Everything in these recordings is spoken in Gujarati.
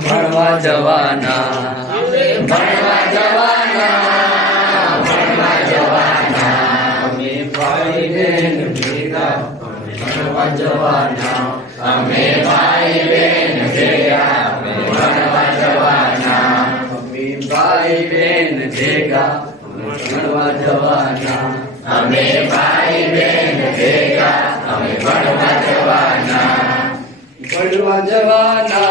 ભણવા જવાના અમે ભાઈ બેન ભેગા ભણવા જવાના અમે ભાઈ બેન ભેગા ભણવા જવાના અમે ભાઈ બેન ભેગા ભણવા જવાના અમે ભાઈ બેન ભેગા અમે ભણવા જવાના ભણવા જવાના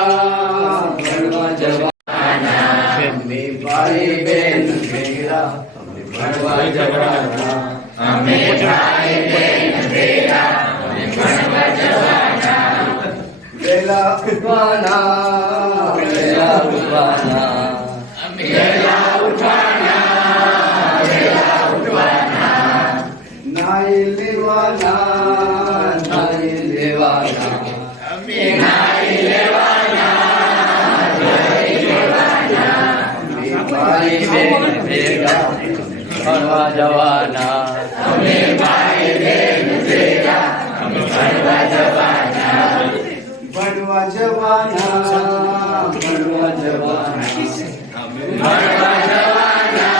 ભણવા જવાના અમે ભાઈ બેન ભેગા અમે ભણવા જવાના અમે ભાઈ બેન ભેગા અમે ભણવા જવાના વેલા ઉઠવાના વેલા ઉઠવાના વેલા ઉઠવાના વેલા ઉઠવાના નાઈ લેવાના નાઈ લેવાના નાઈ લેવાના નાઈ લેવાના ભાઈ બેન ભેગા ભણવા જવાના અમે ભાઈ બેન ભેગા અમે ભણવા જવાના ભણવા જવાના ભણવા જવાના ભણવા જવાના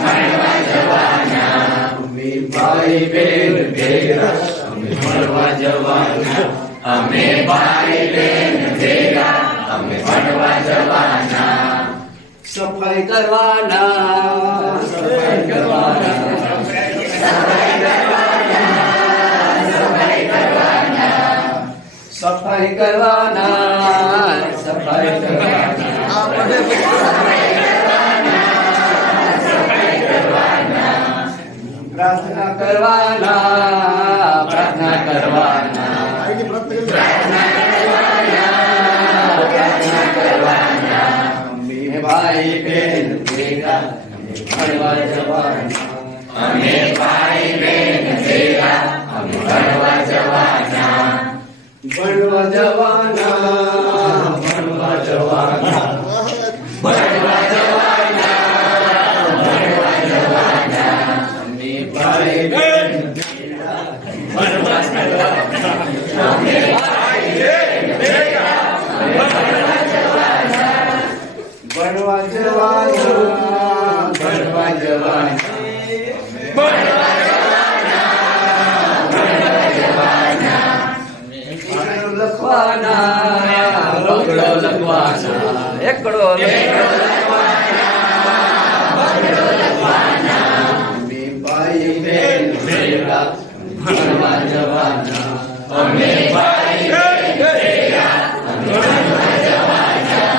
ભણવા જવાના અમે ભાઈ બેન ભેગા અમે ભણવા જવાના અમે ભાઈ બેન ભેગા અમે ભણવા જવાના સફાઈ કરવાના સફાઈ કરવાના સફાઈ કરવાના સફાઈ કરવાના સફાઈ કરવાના સફાઈ કરવાના સફાઈ કરવાના પ્રાર્થના કરવાના પ્રાર્થના કરવાના ભાઈ બેન ભેગા ભણવા જવાના અમે ભાઈ બેન ભેગા અમે ભણવા જવાના ભણવા જવાના ભણવા જવાના ભણવા જવાના ભણવા જવાના અમે ભાઈ બેન ભેગા ભણવા જવાના અમે ભાઈ બેન ભેગા ભણવા જવાના ભણવા જવાના ભણવા જવાના ભણવા જવાના લખવાના રોકડો લખવાના એકડો લખવાના અમે ભાઈ બેન ભેગા ભણવા જવાના અમે ભાઈ બેન ભેગા ભણવા જવાના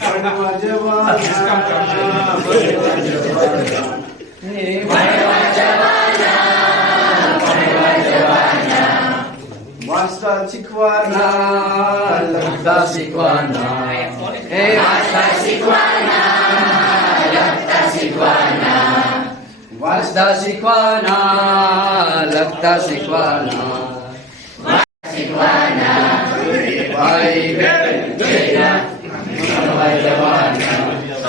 ભણવા જવાના ભણવા જવાના ભણવા જવાના વાંચતા શીખવાના લખતા શીખવાના વાંચતા શીખવાના લખતા શીખવાના વાંચતા શીખવાના લખતા શીખવાના શીખવાના ભાઈ બેન ભેગા ભણવા જવાના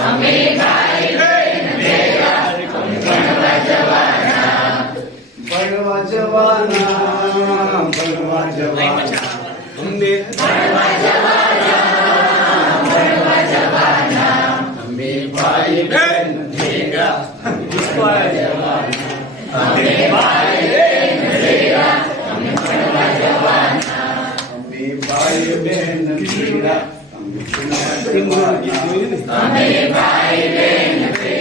અમે ભાઈ બેન ભેગા ભણવા જવાના ભણવા જવાના ભણવા જવાના અમે ભણવા જવાના ભણવા જવાના અમે ભાઈ બેન ભેગા ભણવા જવાના અમે ભાઈ બેન ભેગા અમે ભણવા જવાના અમે ભાઈ બેન ભેગા અમે ભાઈ બેન